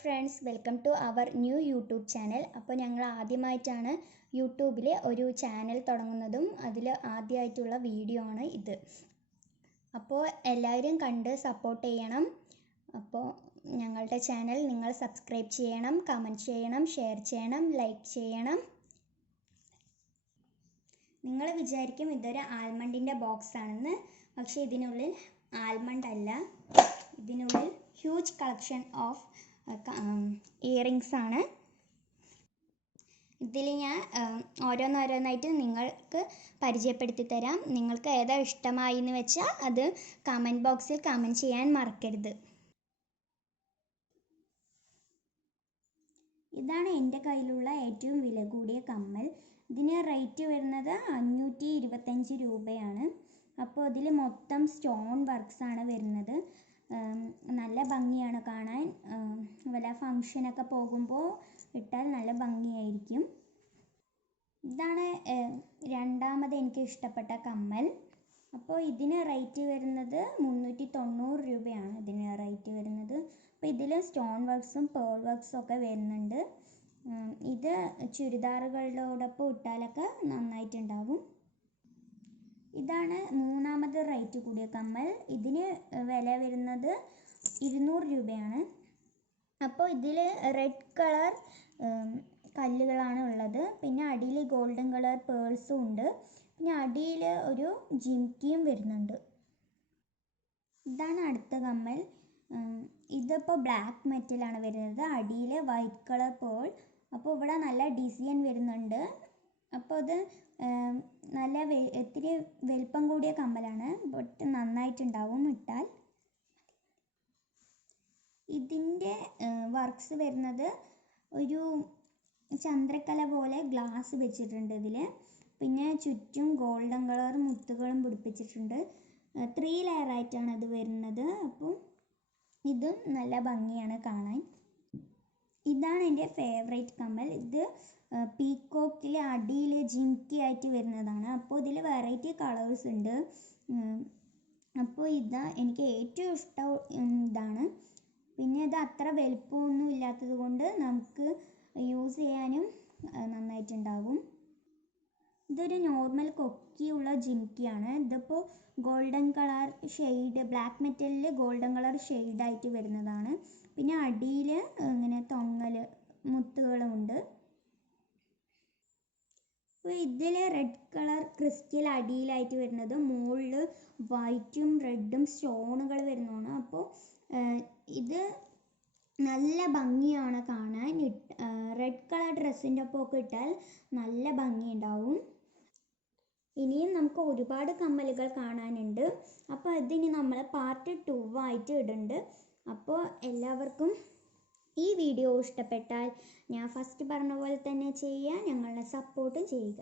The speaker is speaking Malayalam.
Friends, welcome to our new YouTube channel. അപ്പോൾ ഞങ്ങൾ ആദ്യമായിട്ടാണ് യൂട്യൂബിൽ ഒരു ചാനൽ തുടങ്ങുന്നതും അതിൽ ആദ്യമായിട്ടുള്ള വീഡിയോ ആണ് ഇത്. അപ്പോൾ എല്ലാവരും കണ്ട് സപ്പോർട്ട് ചെയ്യണം. അപ്പോൾ ഞങ്ങളുടെ ചാനൽ നിങ്ങൾ സബ്സ്ക്രൈബ് ചെയ്യണം, കമൻറ്റ് ചെയ്യണം, ഷെയർ ചെയ്യണം, ലൈക്ക് ചെയ്യണം. നിങ്ങൾ വിചാരിക്കും ഇതൊരു ആൽമണ്ടിൻ്റെ ബോക്സ് ആണെന്ന്, പക്ഷേ ഇതിനുള്ളിൽ ആൽമണ്ട് അല്ല, ഇതിനുള്ളിൽ ഹ്യൂജ് കളക്ഷൻ ഓഫ് ഇയറിങ്സ് ആണ്. ഇതിൽ ഞാൻ ഓരോന്നോരോന്നായിട്ട് നിങ്ങൾക്ക് പരിചയപ്പെടുത്തി തരാം. നിങ്ങൾക്ക് ഏതാ ഇഷ്ടമായി എന്ന് വെച്ചാൽ അത് കമൻറ്റ് ബോക്സിൽ കമൻറ്റ് ചെയ്യാൻ മറക്കരുത്. ഇതാണ് എൻ്റെ കയ്യിലുള്ള ഏറ്റവും വില കൂടിയ കമ്മൽ. ഇതിന് റേറ്റ് വരുന്നത് 525 രൂപയാണ്. അപ്പോൾ ഇതിൽ മൊത്തം സ്റ്റോൺ വർക്ക്സ് ആണ് വരുന്നത്. നല്ല ഭംഗിയാണ് കാണാൻ. വല്ല ഫങ്ഷനൊക്കെ പോകുമ്പോൾ ഇട്ടാൽ നല്ല ഭംഗിയായിരിക്കും. ഇതാണ് രണ്ടാമത് എനിക്ക് ഇഷ്ടപ്പെട്ട കമ്മൽ. അപ്പോൾ ഇതിന് റേറ്റ് വരുന്നത് 390 രൂപയാണ് ഇതിന് റേറ്റ് വരുന്നത്. അപ്പോൾ ഇതിൽ സ്റ്റോൺ വർക്ക്സും പേൾ വർക്ക്സും ഒക്കെ വരുന്നുണ്ട്. ഇത് ചുരിദാറുകളോടൊപ്പം ഇട്ടാലൊക്കെ നന്നായിട്ടുണ്ടാവും. ഇതാണ് മൂന്നാമത് റേറ്റ് കൂടിയ കമ്മൽ. ഇതിന് വില വരുന്നത് 200 രൂപയാണ്. അപ്പോൾ ഇതിൽ റെഡ് കളർ കല്ലുകളാണ് ഉള്ളത്. പിന്നെ അടിയിൽ ഗോൾഡൻ കളർ പേൾസും ഉണ്ട്. പിന്നെ അടിയിൽ ഒരു ജിംകിയും വരുന്നുണ്ട്. ഇതാണ് അടുത്ത കമ്മൽ. ഇതിപ്പോൾ ബ്ലാക്ക് മെറ്റലാണ് വരുന്നത്. അടിയിൽ വൈറ്റ് കളർ പേൾ. അപ്പോൾ ഇവിടെ നല്ല ഡിസൈൻ വരുന്നുണ്ട്. അപ്പോൾ അത് നല്ല ഇത്തിരി വലിപ്പം കൂടിയ കമ്മലാണ്, ബട്ട് നന്നായിട്ടുണ്ടാവും ഇട്ടാൽ. ഇതിൻ്റെ വർക്ക്സ് വരുന്നത് ഒരു ചന്ദ്രക്കല പോലെ ഗ്ലാസ് വെച്ചിട്ടുണ്ട് ഇതിൽ. പിന്നെ ചുറ്റും ഗോൾഡൻ കളർ മുത്തുകളും പിടിപ്പിച്ചിട്ടുണ്ട്. 3 ലെയറായിട്ടാണ് ഇത് വരുന്നത്. അപ്പോൾ ഇതും നല്ല ഭംഗിയാണ് കാണാൻ. ഇതാണ് എൻ്റെ ഫേവറേറ്റ് കമ്മൽ. ഇത് പീക്കോക്കിൽ അടിയിൽ ജിംകി ആയിട്ട് വരുന്നതാണ്. അപ്പോൾ ഇതിൽ വെറൈറ്റി കളേഴ്സ് ഉണ്ട്. അപ്പോൾ എനിക്ക് ഏറ്റവും ഇഷ്ടം ഇതാണ്. പിന്നെ ഇത് അത്ര വലുപ്പമൊന്നും ഇല്ലാത്തത് കൊണ്ട് നമുക്ക് യൂസ് ചെയ്യാനും നന്നായിട്ടുണ്ടാകും. ഇതൊരു നോർമൽ കൊക്കിയുള്ള ജിംകിയാണ്. ഇതിപ്പോൾ ഗോൾഡൻ കളർ ഷെയ്ഡ്, ബ്ലാക്ക് മെറ്റലിൽ ഗോൾഡൻ കളർ ഷെയ്ഡായിട്ട് വരുന്നതാണ്. പിന്നെ അടിയിൽ ഇങ്ങനെ തൊങ്ങൽ മുത്തുകളുമുണ്ട്. അപ്പോൾ ഇതിൽ റെഡ് കളർ ക്രിസ്റ്റൽ അടിയിലായിട്ട് വരുന്നത്, മുകളിൽ വൈറ്റും റെഡും സ്റ്റോണുകൾ വരുന്നതാണ്. അപ്പോൾ ഇത് നല്ല ഭംഗിയാണ് കാണാൻ. റെഡ് കളർ ഡ്രസ്സിൻ്റെ ഒപ്പമൊക്കെ ഇട്ടാൽ നല്ല ഭംഗിയുണ്ടാവും. ഇനിയും നമുക്ക് ഒരുപാട് കമ്മലുകൾ കാണാനുണ്ട്. അപ്പോൾ ഇതിന് നമ്മൾ പാർട്ട് 2 ആയിട്ട് ഇടുന്നുണ്ട്. അപ്പോൾ എല്ലാവർക്കും ഈ വീഡിയോ ഇഷ്ടപ്പെട്ടാൽ ഞാൻ ഫസ്റ്റ് പറഞ്ഞ പോലെ തന്നെ ചെയ്യുക, ഞങ്ങളെ സപ്പോർട്ടും ചെയ്യുക.